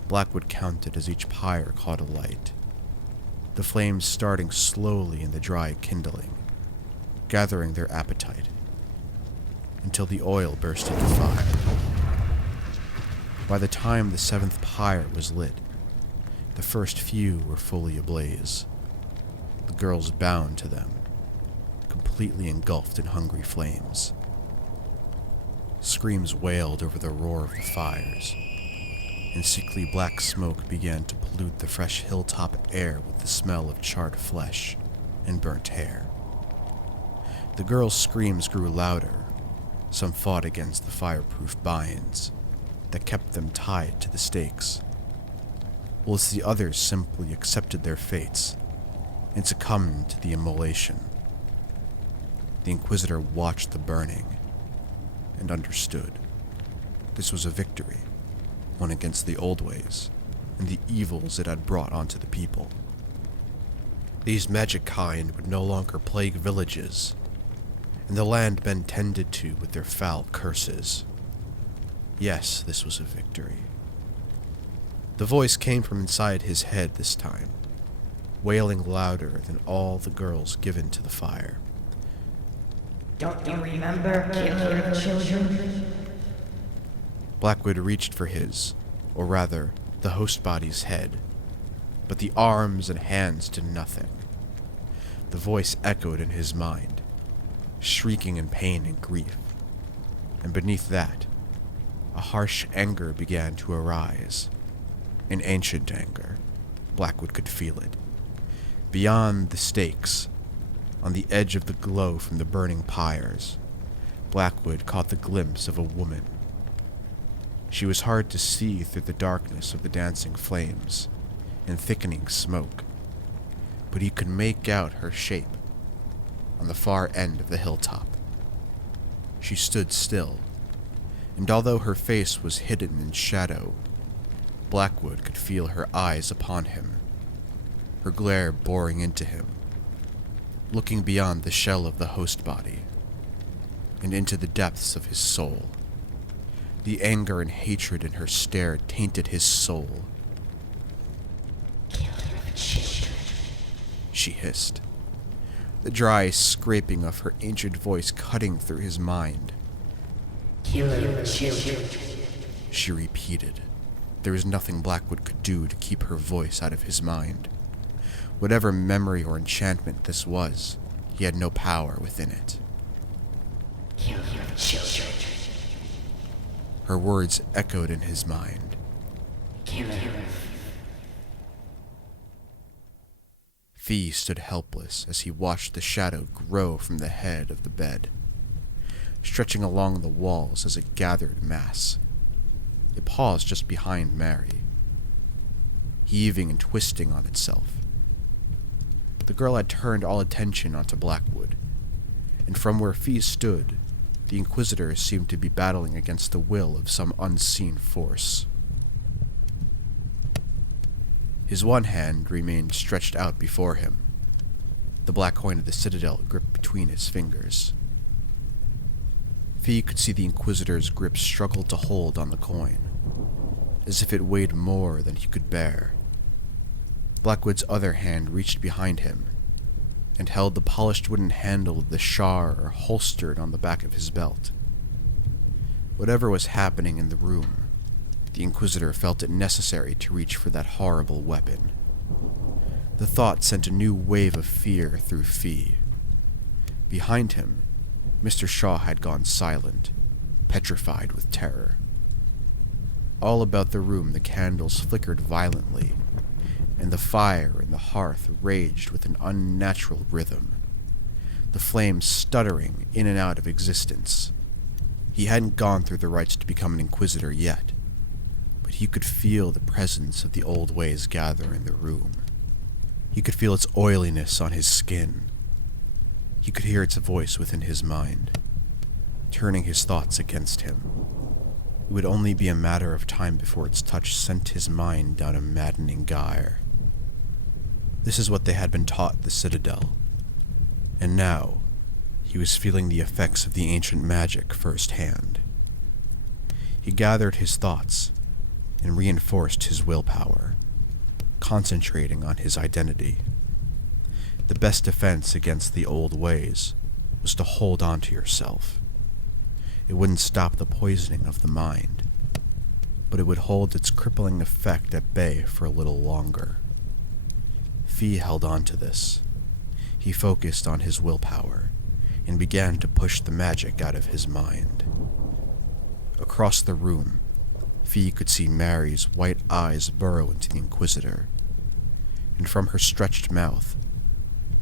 Blackwood counted as each pyre caught alight, the flames starting slowly in the dry kindling, gathering their appetite, until the oil burst into fire. By the time the 7th pyre was lit, The first few were fully ablaze, the girls bound to them, completely engulfed in hungry flames. Screams wailed over the roar of the fires, and sickly black smoke began to pollute the fresh hilltop air with the smell of charred flesh and burnt hair. The girls' screams grew louder. Some fought against the fireproof binds that kept them tied to the stakes, whilst the others simply accepted their fates and succumbed to the immolation. The Inquisitor watched the burning and understood. This was a victory, one against the old ways and the evils it had brought onto the people. These magic kind would no longer plague villages, and the land men tended to with their foul curses. Yes, this was a victory. The voice came from inside his head this time, wailing louder than all the girls given to the fire. Don't you remember, killer of children? Blackwood reached for his, or rather, the host body's head, but the arms and hands did nothing. The voice echoed in his mind, shrieking in pain and grief, and beneath that, a harsh anger began to arise. An ancient anger. Blackwood could feel it. Beyond the stakes, on the edge of the glow from the burning pyres, Blackwood caught the glimpse of a woman. She was hard to see through the darkness of the dancing flames and thickening smoke, but he could make out her shape on the far end of the hilltop. She stood still, and although her face was hidden in shadow, Blackwood could feel her eyes upon him, her glare boring into him, looking beyond the shell of the host body, and into the depths of his soul. The anger and hatred in her stare tainted his soul. Killer of children, she hissed, the dry scraping of her ancient voice cutting through his mind. Killer of children. She repeated. There was nothing Blackwood could do to keep her voice out of his mind. Whatever memory or enchantment this was, he had no power within it. Killer of children. Her words echoed in his mind. Killer of... Fee stood helpless as he watched the shadow grow from the head of the bed, stretching along the walls as it gathered mass. It paused just behind Mary, heaving and twisting on itself. The girl had turned all attention onto Blackwood, and from where Fee stood, the Inquisitor seemed to be battling against the will of some unseen force. His one hand remained stretched out before him, the black coin of the Citadel gripped between his fingers. Fee could see the Inquisitor's grip struggle to hold on the coin, as if it weighed more than he could bear. Blackwood's other hand reached behind him and held the polished wooden handle of the shar holstered on the back of his belt. Whatever was happening in the room, the Inquisitor felt it necessary to reach for that horrible weapon. The thought sent a new wave of fear through Fee. Behind him, Mr. Shaw had gone silent, petrified with terror. All about the room the candles flickered violently, and the fire in the hearth raged with an unnatural rhythm, the flames stuttering in and out of existence. He hadn't gone through the rites to become an Inquisitor yet, but he could feel the presence of the old ways gather in the room. He could feel its oiliness on his skin. He could hear its voice within his mind, turning his thoughts against him. It would only be a matter of time before its touch sent his mind down a maddening gyre. This is what they had been taught at the Citadel, and now he was feeling the effects of the ancient magic firsthand. He gathered his thoughts and reinforced his willpower, concentrating on his identity. The best defense against the old ways was to hold on to yourself. It wouldn't stop the poisoning of the mind, but it would hold its crippling effect at bay for a little longer. Fee held on to this. He focused on his willpower and began to push the magic out of his mind. Across the room, Fee could see Mary's white eyes burrow into the Inquisitor, and from her stretched mouth,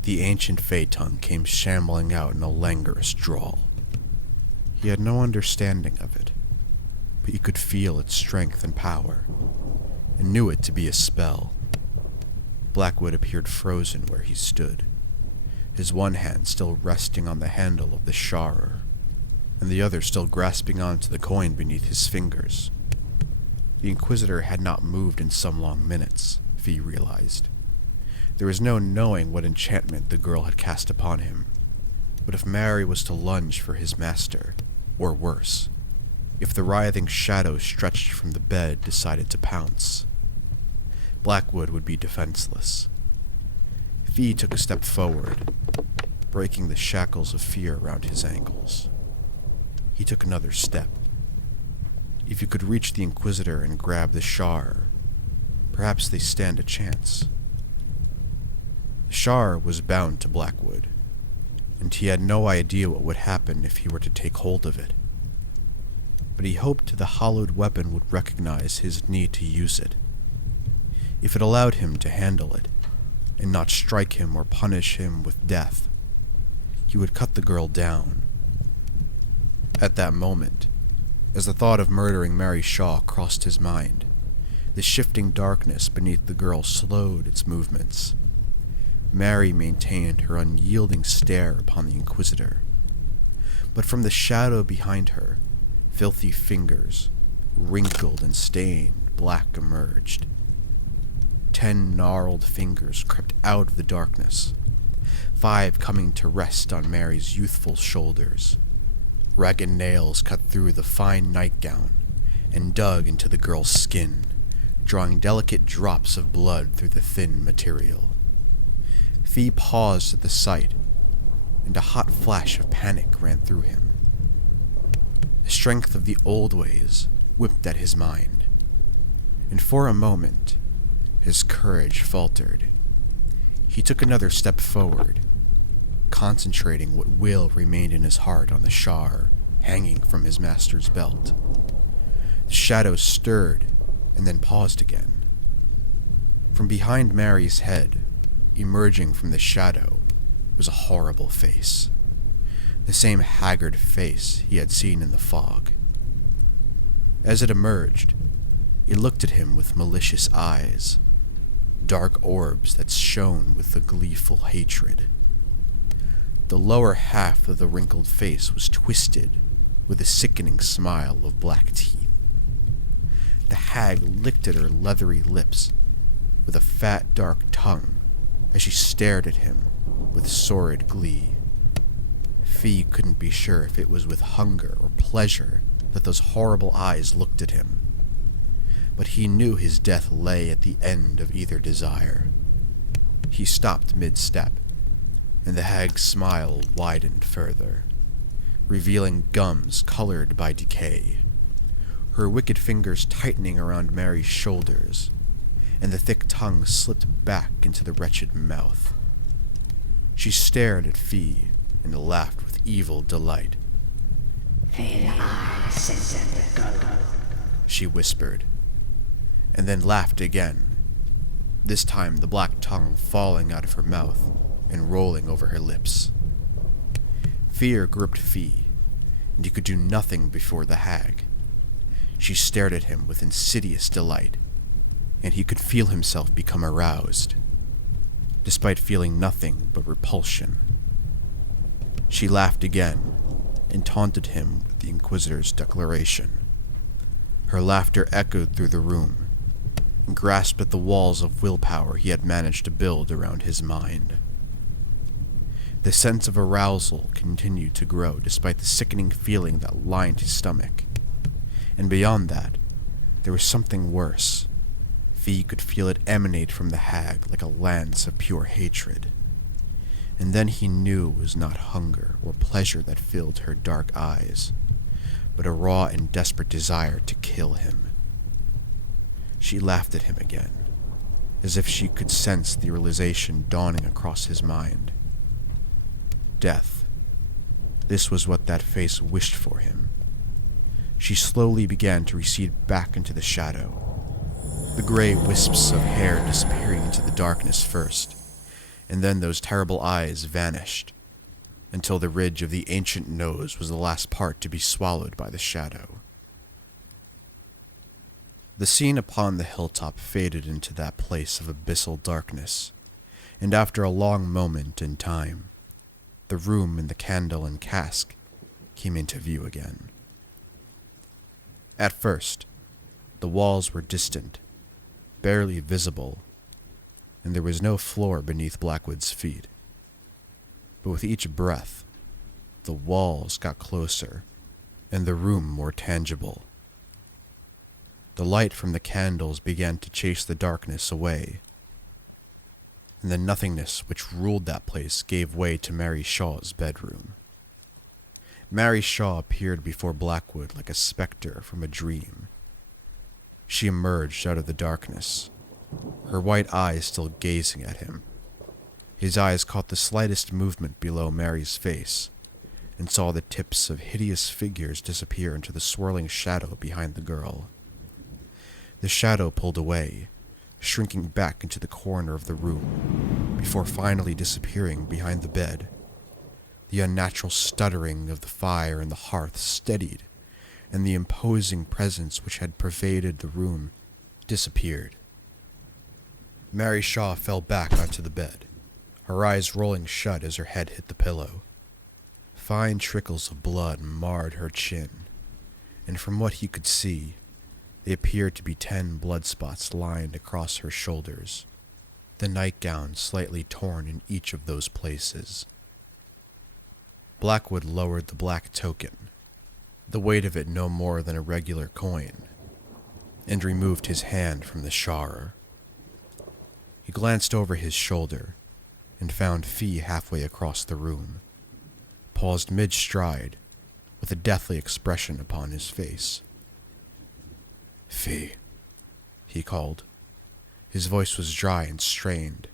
the ancient Fey tongue came shambling out in a languorous drawl. He had no understanding of it, but he could feel its strength and power, and knew it to be a spell. Blackwood appeared frozen where he stood, his one hand still resting on the handle of the sharer, and the other still grasping onto the coin beneath his fingers. The Inquisitor had not moved in some long minutes, Fee realized. There was no knowing what enchantment the girl had cast upon him, but if Mary was to lunge for his master, or worse, if the writhing shadow stretched from the bed decided to pounce, Blackwood would be defenseless. Fee took a step forward, breaking the shackles of fear around his ankles. He took another step. If he could reach the Inquisitor and grab the Shar, perhaps they stand a chance. The Shar was bound to Blackwood, and he had no idea what would happen if he were to take hold of it. But he hoped the hollowed weapon would recognize his need to use it. If it allowed him to handle it, and not strike him or punish him with death, he would cut the girl down. At that moment, as the thought of murdering Mary Shaw crossed his mind, the shifting darkness beneath the girl slowed its movements. Mary maintained her unyielding stare upon the Inquisitor, but from the shadow behind her, filthy fingers, wrinkled and stained, black emerged. 10 gnarled fingers crept out of the darkness, 5 coming to rest on Mary's youthful shoulders. Ragged nails cut through the fine nightgown and dug into the girl's skin, drawing delicate drops of blood through the thin material. Fee paused at the sight, and a hot flash of panic ran through him. The strength of the old ways whipped at his mind, and for a moment, his courage faltered. He took another step forward, concentrating what will remained in his heart on the Shar hanging from his master's belt. The shadow stirred and then paused again. From behind Mary's head, emerging from the shadow, was a horrible face. The same haggard face he had seen in the fog. As it emerged, it looked at him with malicious eyes, dark orbs that shone with a gleeful hatred. The lower half of the wrinkled face was twisted with a sickening smile of black teeth. The hag licked at her leathery lips with a fat, dark tongue as she stared at him with sordid glee. Fee couldn't be sure if it was with hunger or pleasure that those horrible eyes looked at him, but he knew his death lay at the end of either desire. He stopped mid-step, and the hag's smile widened further, revealing gums colored by decay, her wicked fingers tightening around Mary's shoulders, and the thick tongue slipped back into the wretched mouth. She stared at Fee and laughed with evil delight. She whispered, and then laughed again, this time the black tongue falling out of her mouth and rolling over her lips. Fear gripped Fee, and he could do nothing before the hag. She stared at him with insidious delight, and he could feel himself become aroused, despite feeling nothing but repulsion. She laughed again, and taunted him with the Inquisitor's declaration. Her laughter echoed through the room, and grasped at the walls of willpower he had managed to build around his mind. The sense of arousal continued to grow despite the sickening feeling that lined his stomach. And beyond that, there was something worse. Fee could feel it emanate from the hag like a lance of pure hatred. And then he knew it was not hunger or pleasure that filled her dark eyes, but a raw and desperate desire to kill him. She laughed at him again, as if she could sense the realization dawning across his mind. Death. This was what that face wished for him. She slowly began to recede back into the shadow, the gray wisps of hair disappearing into the darkness first, and then those terrible eyes vanished, until the ridge of the ancient nose was the last part to be swallowed by the shadow. The scene upon the hilltop faded into that place of abyssal darkness, and after a long moment in time, the room in the Candle and Cask came into view again. At first, the walls were distant, barely visible, and there was no floor beneath Blackwood's feet. But with each breath, the walls got closer, and the room more tangible. The light from the candles began to chase the darkness away, and the nothingness which ruled that place gave way to Mary Shaw's bedroom. Mary Shaw appeared before Blackwood like a specter from a dream. She emerged out of the darkness, her white eyes still gazing at him. His eyes caught the slightest movement below Mary's face, and saw the tips of hideous figures disappear into the swirling shadow behind the girl. The shadow pulled away, shrinking back into the corner of the room, before finally disappearing behind the bed. The unnatural stuttering of the fire in the hearth steadied, and the imposing presence which had pervaded the room disappeared. Mary Shaw fell back onto the bed, her eyes rolling shut as her head hit the pillow. Fine trickles of blood marred her chin, and from what he could see, they appeared to be 10 blood spots lined across her shoulders, the nightgown slightly torn in each of those places. Blackwood lowered the black token, the weight of it no more than a regular coin, and removed his hand from the shower. He glanced over his shoulder and found Fee halfway across the room, paused mid-stride with a deathly expression upon his face. "Fee," he called. His voice was dry and strained.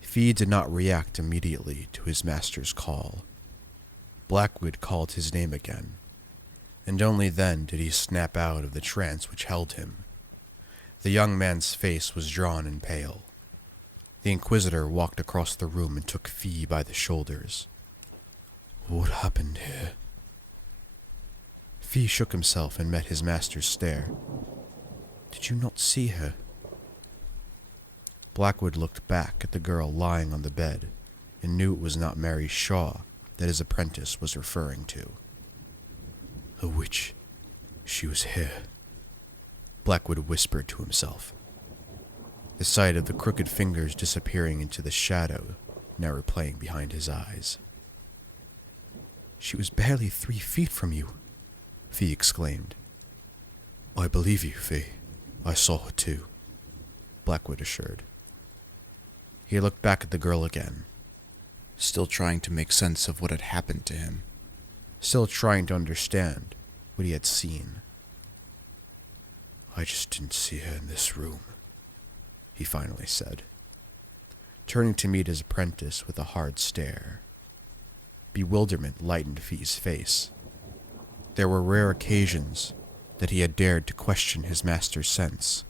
Fee did not react immediately to his master's call. Blackwood called his name again, and only then did he snap out of the trance which held him. The young man's face was drawn and pale. The Inquisitor walked across the room and took Fee by the shoulders. "What happened here?" Fee shook himself and met his master's stare. "Did you not see her?" Blackwood looked back at the girl lying on the bed and knew it was not Mary Shaw that his apprentice was referring to. "A witch. She was here," Blackwood whispered to himself. The sight of the crooked fingers disappearing into the shadow now replaying behind his eyes. "She was barely 3 feet from you," Fee exclaimed. "I believe you, Fee. I saw her too," Blackwood assured. He looked back at the girl again, still trying to make sense of what had happened to him, still trying to understand what he had seen. "I just didn't see her in this room," he finally said, turning to meet his apprentice with a hard stare. Bewilderment lightened Fee's face. There were rare occasions that he had dared to question his master's sense,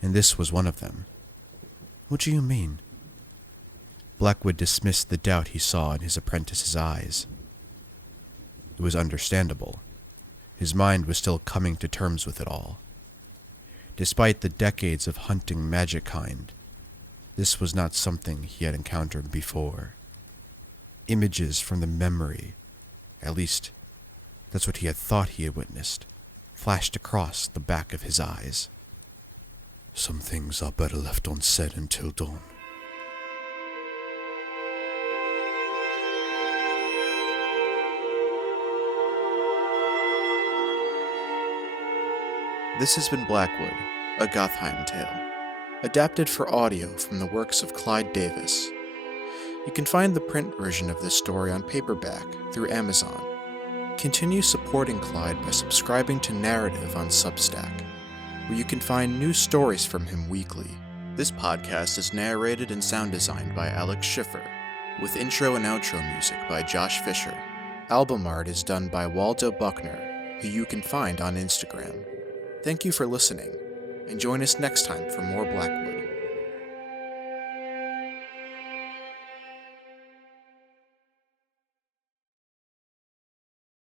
and this was one of them. "What do you mean?" Blackwood dismissed the doubt he saw in his apprentice's eyes. It was understandable. His mind was still coming to terms with it all. Despite the decades of hunting magic kind, this was not something he had encountered before. Images from the memory, at least that's what he had thought he had witnessed, flashed across the back of his eyes. "Some things are better left unsaid until dawn." This has been Blackwood, a Gotheim Tale, adapted for audio from the works of Clyde Davis. You can find the print version of this story on paperback through Amazon. Continue supporting Clyde by subscribing to Narrative on Substack. where you can find new stories from him weekly. This podcast is narrated and sound designed by Alex Schiffer, with intro and outro music by Josh Fisher. Album art is done by Waldo Buckner, who you can find on Instagram. Thank you for listening, and join us next time for more Blackwood.